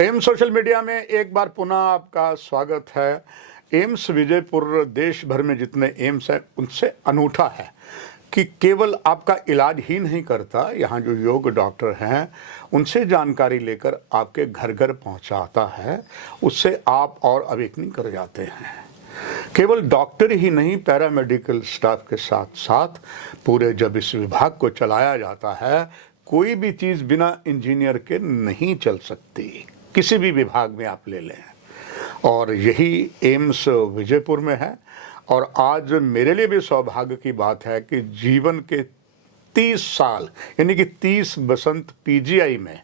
AIIMS social media में एक बार पुनः आपका स्वागत है। एम्स विजयपुर देश भर में जितने एम्स हैं उनसे अनूठा है कि केवल आपका इलाज ही नहीं करता, यहाँ जो योग डॉक्टर हैं उनसे जानकारी लेकर आपके घर घर पहुँचाता है, उससे आप और अवेकनिंग कर जाते हैं। केवल डॉक्टर ही नहीं, पैरामेडिकल स्टाफ के साथ साथ पूरे जब इस विभाग को चलाया जाता है, कोई भी चीज़ बिना इंजीनियर के नहीं चल सकती। किसी भी विभाग में आप ले लें, और यही एम्स विजयपुर में है। और आज मेरे लिए भी सौभाग्य की बात है कि जीवन के 30 साल यानी कि 30 बसंत पीजीआई में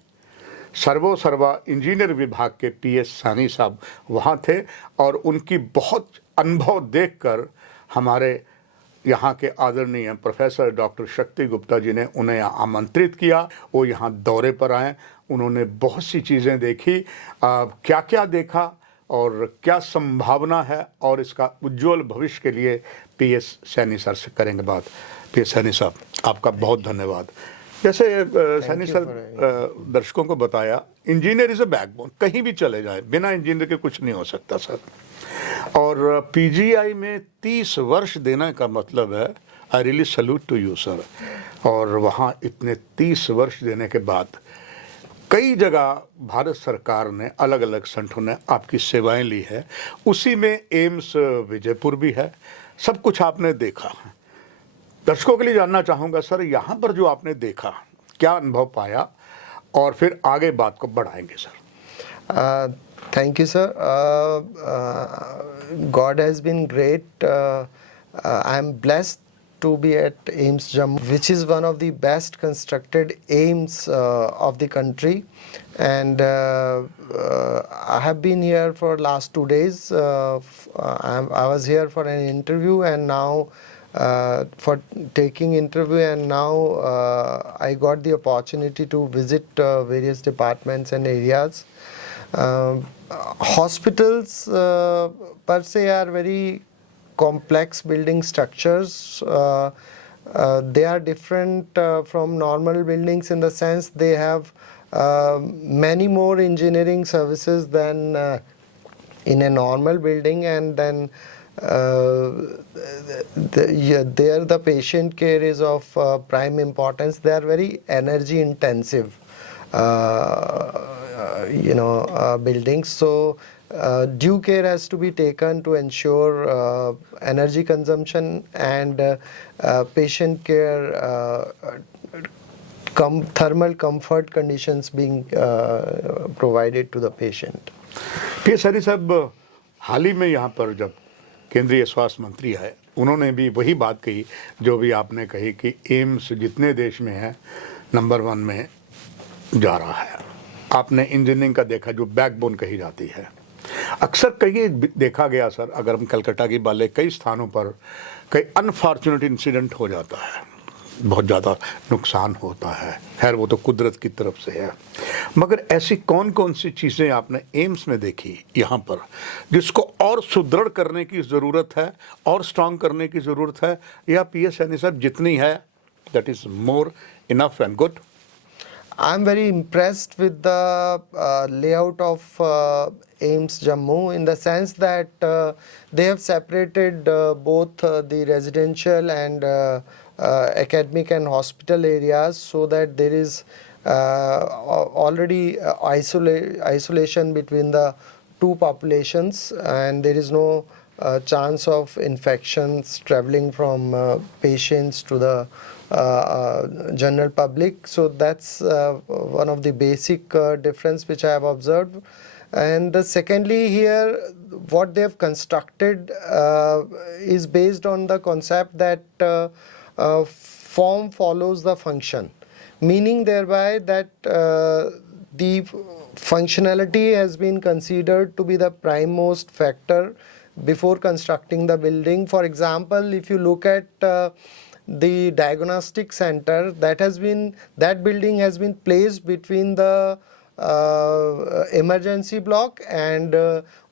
सर्वा इंजीनियर विभाग के पीएस सानी साहब वहाँ थे, और उनकी बहुत अनुभव देखकर हमारे यहाँ के आदरणीय प्रोफेसर डॉक्टर शक्ति गुप्ता जी ने उन्हें आमंत्रित किया। वो यहाँ दौरे पर आए, उन्होंने बहुत सी चीज़ें देखी। क्या क्या देखा और क्या संभावना है, और इसका उज्जवल भविष्य के लिए पीएस सैनी सर से करेंगे बात। पीएस सैनी साहब, आपका बहुत धन्यवाद। जैसे सैनी सर दर्शकों को बताया, इंजीनियर इज़ अ बैकबोन। कहीं भी चले जाए, बिना इंजीनियर के कुछ नहीं हो सकता सर। और पीजीआई में 30 वर्ष देने का मतलब है, I really salute to you sir. और वहाँ इतने 30 वर्ष देने के बाद कई जगह भारत सरकार ने अलग अलग संगठनों ने आपकी सेवाएं ली है, उसी में एम्स विजयपुर भी है। सब कुछ आपने देखा। दर्शकों के लिए जानना चाहूँगा सर, यहाँ पर जो आपने देखा, क्या अनुभव पाया, और फिर आगे बात को बढ़ाएंगे sir. Thank you, sir. God has been great. I am blessed to be at AIIMS Jammu, which is one of the best constructed AIIMS of the country. And I have been here for last 2 days. I was here for an interview, and now for taking interview, and now I got the opportunity to visit various departments and areas. Hospitals per se are very complex building structures. They are different from normal buildings in the sense they have many more engineering services than in a normal building, and then there the patient care is of prime importance. They are very energy intensive buildings, so due care has to be taken to ensure energy consumption and patient care, thermal comfort conditions being provided to the patient. PS Saini साहब, हाल ही में यहाँ पर जब केंद्रीय स्वास्थ्य मंत्री है, उन्होंने भी वही बात कही जो भी आपने कही कि एम्स जितने देश में है नंबर 1 में जा रहा है। आपने इंजीनियरिंग का देखा, जो बैकबोन कही जाती है। अक्सर कई देखा गया सर, अगर हम कलकत्ता की बात, कई स्थानों पर कई अनफॉर्चुनेट इंसिडेंट हो जाता है, बहुत ज़्यादा नुकसान होता है। खैर, वो तो कुदरत की तरफ से है। मगर ऐसी कौन कौन सी चीज़ें आपने एम्स में देखी यहाँ पर जिसको और सुदृढ़ करने की ज़रूरत है और स्ट्रांग करने की ज़रूरत है, या पीएस सैनी साहब जितनी है that is more enough and good? I'm very impressed with the layout of AIIMS Jammu, in the sense that they have separated both the residential and academic and hospital areas, so that there is already isolation between the two populations, and there is no chance of infections traveling from patients to the general public. So that's one of the basic difference which I have observed. And secondly, here what they have constructed is based on the concept that form follows the function, meaning thereby that the functionality has been considered to be the primemost factor before constructing the building. For example, if you look at the diagnostic center, that building has been placed between the emergency block and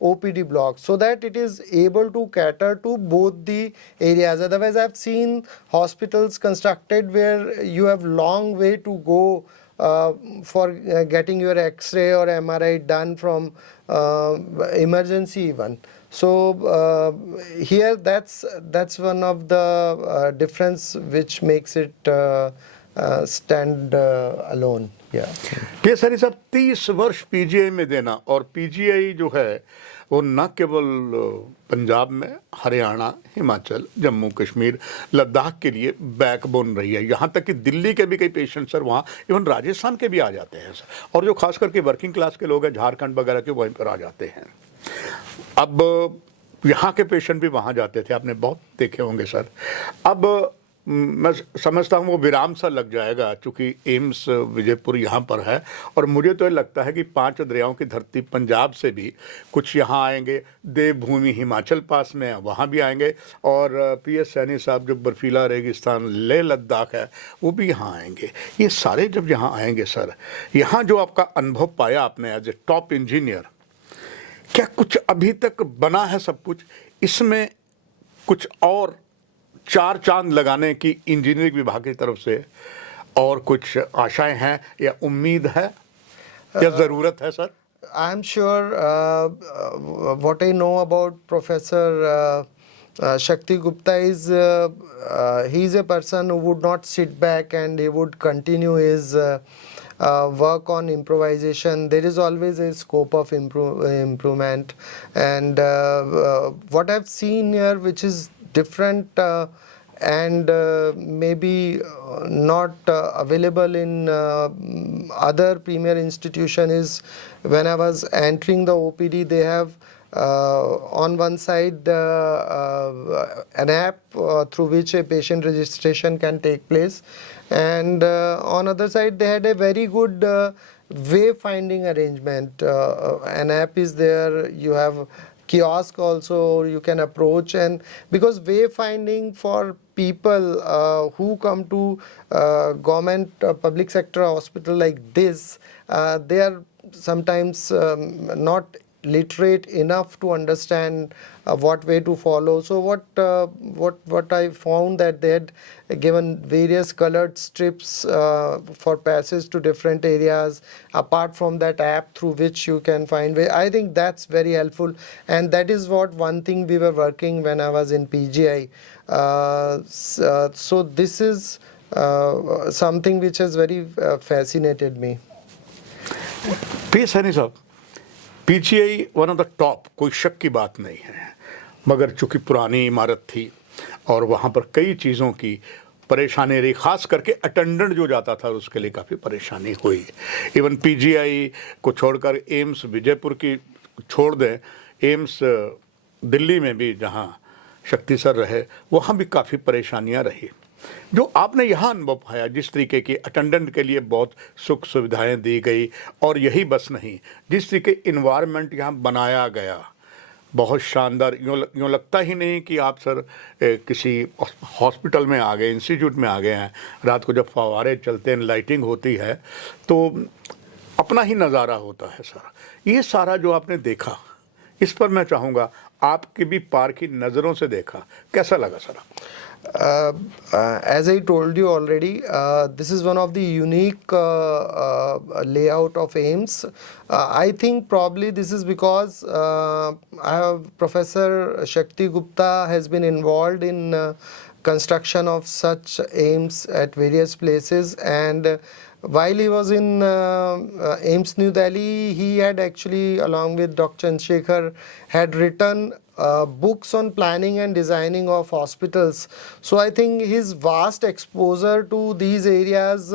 OPD block, so that it is able to cater to both the areas. Otherwise, I've seen hospitals constructed where you have long way to go for getting your X-ray or MRI done from emergency even. So here that's one of the difference which makes it stand alone. Yeah. ये सर सब 30 वर्ष पीजीआई में देना, और पीजीआई जो है वो न केवल पंजाब में, हरियाणा, हिमाचल, जम्मू कश्मीर, लद्दाख के लिए बैकबोन रही है। यहाँ तक कि दिल्ली के भी कई पेशेंट सर वहाँ, इवन राजस्थान के भी आ जाते हैं सर, और जो खास करके वर्किंग क्लास के लोग हैं झारखंड वगैरह के, वहीं पर आ जाते हैं। अब यहाँ के पेशेंट भी वहाँ जाते थे, आपने बहुत देखे होंगे सर। अब मैं समझता हूँ वो विराम सा लग जाएगा, चूँकि एम्स विजयपुर यहाँ पर है, और मुझे तो ये लगता है कि 5 दरियाओं की धरती पंजाब से भी कुछ यहाँ आएंगे, देवभूमि हिमाचल पास में है वहाँ भी आएंगे, और पीएस सैनी साहब जो बर्फीला रेगिस्तान लेह लद्दाख है वो भी यहाँ आएंगे। ये सारे जब यहाँ आएंगे सर, यहाँ जो आपका अनुभव पाया आपने एज ए टॉप इंजीनियर, क्या कुछ अभी तक बना है सब कुछ, इसमें कुछ और 4 चांद लगाने की इंजीनियरिंग विभाग की तरफ से और कुछ आशाएं हैं या उम्मीद है या ज़रूरत है sir? I am sure what I know about Professor Shakti Gupta is he is a person who would not sit back and he would continue his work on improvisation. There is always a scope of improvement, and what I've seen here, which is different and maybe not available in other premier institution, is when I was entering the OPD, they have on one side an app through which a patient registration can take place, and on other side they had a very good wayfinding arrangement. An app is there, you have kiosk also you can approach, and because wayfinding for people who come to government public sector hospital like this, they are sometimes not literate enough to understand what way to follow. So what I found that they had given various colored strips for passage to different areas apart from that app through which you can find way. I think that's very helpful, and that is what one thing we were working when I was in PGI. So this is something which has very fascinated me. P Saini साहब, PGI one of the top, कोई शक की बात नहीं है, मगर चूंकि पुरानी इमारत थी और वहाँ पर कई चीज़ों की परेशानी रही, खास करके अटेंडेंट जो जाता था उसके लिए काफ़ी परेशानी हुई। इवन पीजीआई को छोड़कर एम्स विजयपुर की छोड़ दें, एम्स दिल्ली में भी जहाँ शक्ति सर रहे वहाँ भी काफ़ी परेशानियाँ रही। जो आपने यहाँ अनुभव पाया, जिस तरीके की अटेंडेंट के लिए बहुत सुख सुविधाएं दी गई, और यही बस नहीं, जिस तरीके इन्वायरमेंट यहाँ बनाया गया, बहुत शानदार, यूँ लगता ही नहीं कि आप सर किसी हॉस्पिटल में आ गए, इंस्टीट्यूट में आ गए हैं। रात को जब फव्वारे चलते हैं, लाइटिंग होती है, तो अपना ही नज़ारा होता है सर। ये सारा जो आपने देखा, इस पर मैं चाहूँगा आपकी भी पार की नज़रों से देखा, कैसा लगा sir? As I told you already, this is one of the unique layout of AIIMS. I think probably this is because Professor Shakti Gupta has been involved in construction of such AIIMS at various places, and while he was in AIIMS New Delhi, he had actually, along with Dr. Chandrasekhar, had written books on planning and designing of hospitals. So I think his vast exposure to these areas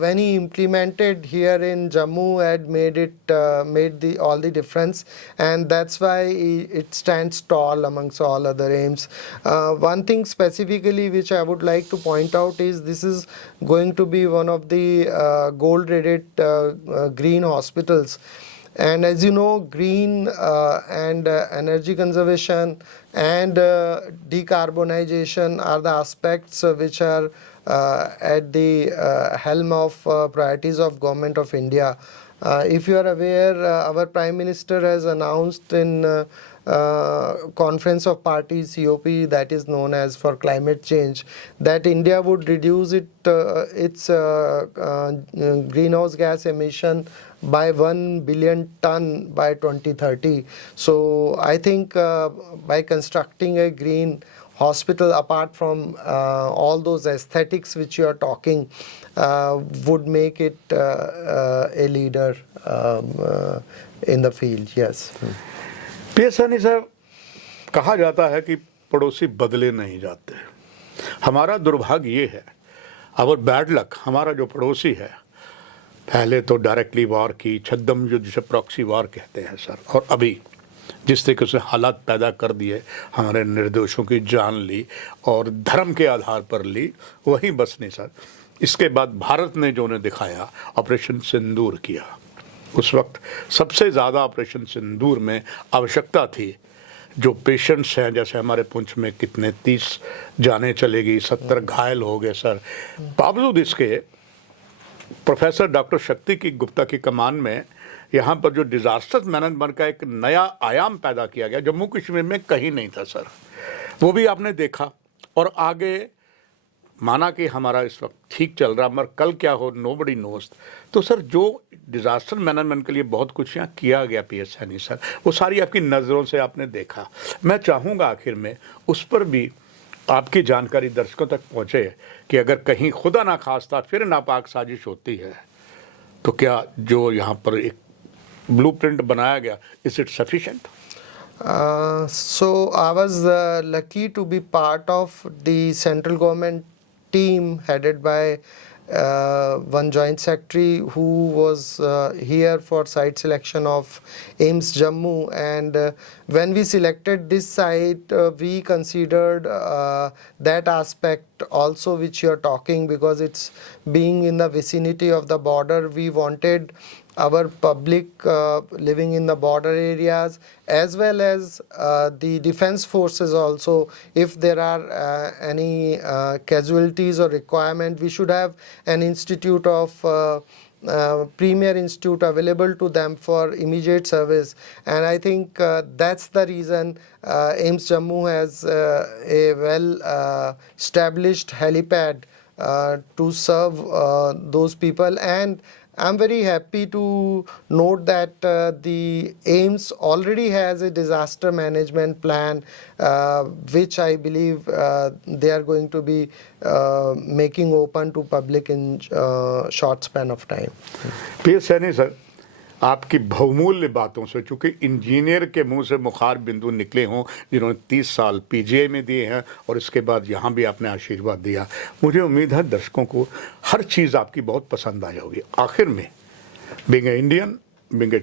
when he implemented here in Jammu had made all the difference, and that's why it stands tall amongst all other AIIMS. One thing specifically which I would like to point out is this is going to be one of the gold-rated green hospitals. And as you know, green and energy conservation and decarbonization are the aspects which are at the helm of priorities of Government of India. If you are aware, our Prime Minister has announced in Conference of Parties COP, that is known as for climate change, that India would reduce its greenhouse gas emission by 1 billion ton by 2030. So I think by constructing a green hospital, apart from all those aesthetics which you are talking, would make it a leader in the field. Yes. पीएसएनी साहब, कहा जाता है कि पड़ोसी बदले नहीं जाते। हमारा दुर्भाग्य ये है, और बैड लक, हमारा जो पड़ोसी है, पहले तो डायरेक्टली वॉर की, छद्म युद्ध जिसे प्रॉक्सी वॉर कहते हैं सर, और अभी जिस तरीके से हालात पैदा कर दिए, हमारे निर्दोषों की जान ली और धर्म के आधार पर ली, वही बस नहीं सर। इसके बाद भारत ने जो उन्हें दिखाया, ऑपरेशन सिंदूर किया। उस वक्त सबसे ज़्यादा ऑपरेशन सिंदूर में आवश्यकता थी जो पेशेंट्स हैं, जैसे हमारे पुंछ में कितने 30 जाने चलेगी, 70 घायल हो गए सर। बावजूद इसके प्रोफेसर डॉक्टर शक्ति की गुप्ता की कमान में यहाँ पर जो डिजास्टर मैनेजमेंट का एक नया आयाम पैदा किया गया, जम्मू कश्मीर में कहीं नहीं था सर, वो भी आपने देखा। और आगे माना कि हमारा इस वक्त ठीक चल रहा, मगर कल क्या हो नोबडी नोज। तो सर जो डिजास्टर मैनेजमेंट के लिए बहुत कुछ यहाँ किया गया पीएसएनी सर, वो सारी आपकी नज़रों से आपने देखा। मैं चाहूँगा आखिर में उस पर भी आपकी जानकारी दर्शकों तक पहुँचे कि अगर कहीं खुदा ना खास्ता फिर नापाक साजिश होती है, तो क्या जो यहाँ पर एक ब्लूप्रिंट बनाया गया, is it sufficient? So I was lucky to be part of the central government team headed by one joint secretary who was here for site selection of AIIMS Jammu, and when we selected this site we considered that aspect also which you are talking, because it's being in the vicinity of the border. We wanted our public living in the border areas, as well as the defense forces also. If there are any casualties or requirement, we should have an institute of premier institute available to them for immediate service. And I think that's the reason AIIMS Jammu has a well established helipad to serve those people. And I'm very happy to note that the AIIMS already has a disaster management plan, which I believe they are going to be making open to public in short span of time. पीएसएनी sir, आपकी बहुमूल्य बातों से, चूंकि इंजीनियर के मुंह से मुखार बिंदु निकले हों, जिन्होंने 30 साल पीजीआई में दिए हैं और इसके बाद यहाँ भी आपने आशीर्वाद दिया, मुझे उम्मीद है दर्शकों को हर चीज़ आपकी बहुत पसंद आई होगी। आखिर में being a Indian, being a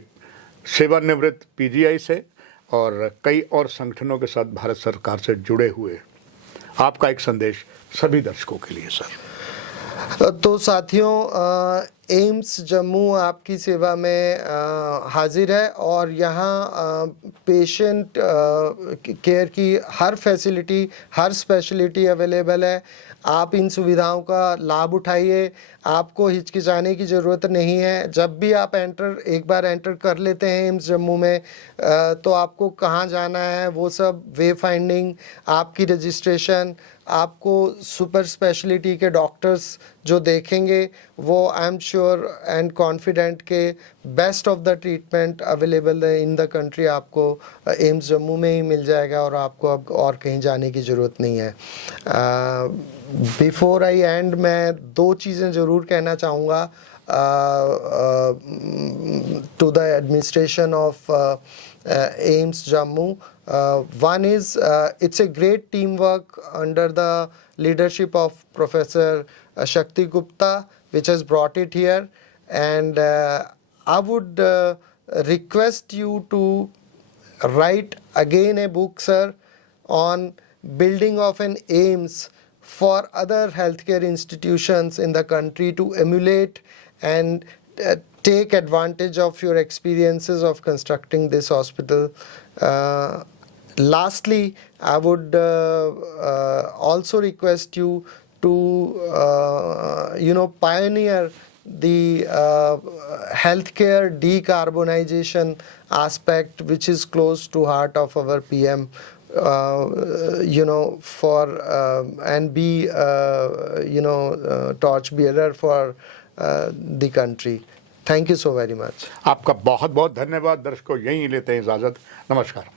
सेवानिवृत्त पीजीआई से और कई और संगठनों के साथ भारत सरकार से जुड़े हुए, आपका एक संदेश सभी दर्शकों के लिए सर। तो साथियों, एम्स जम्मू आपकी सेवा में हाजिर है और यहाँ पेशेंट केयर की हर फैसिलिटी, हर स्पेशलिटी अवेलेबल है। आप इन सुविधाओं का लाभ उठाइए, आपको हिचकिचाने की ज़रूरत नहीं है। जब भी आप एक बार एंटर कर लेते हैं एम्स जम्मू में, तो आपको कहाँ जाना है वो सब वे फाइंडिंग, आपकी रजिस्ट्रेशन, आपको सुपर स्पेशलिटी के डॉक्टर्स जो देखेंगे, वो I am sure and confident के best of the treatment available in the country आपको एम्स जम्मू में ही मिल जाएगा और आपको अब और कहीं जाने की ज़रूरत नहीं है। बिफोर आई एंड मैं दो चीज़ें ज़रूर कहना चाहूँगा to the administration of AIIMS Jammu. One is it's a great teamwork under the leadership of Professor Shakti Gupta, which has brought it here, and I would request you to write again a book, sir, on building of an AIIMS for other healthcare institutions in the country to emulate and take advantage of your experiences of constructing this hospital. Lastly, I would also request you to pioneer the healthcare decarbonization aspect, which is close to heart of our PM, and be torch bearer for the country. Thank you so very much. आपका बहुत बहुत धन्यवाद। दर्शकों, यहीं लेते हैं इजाज़त। नमस्कार।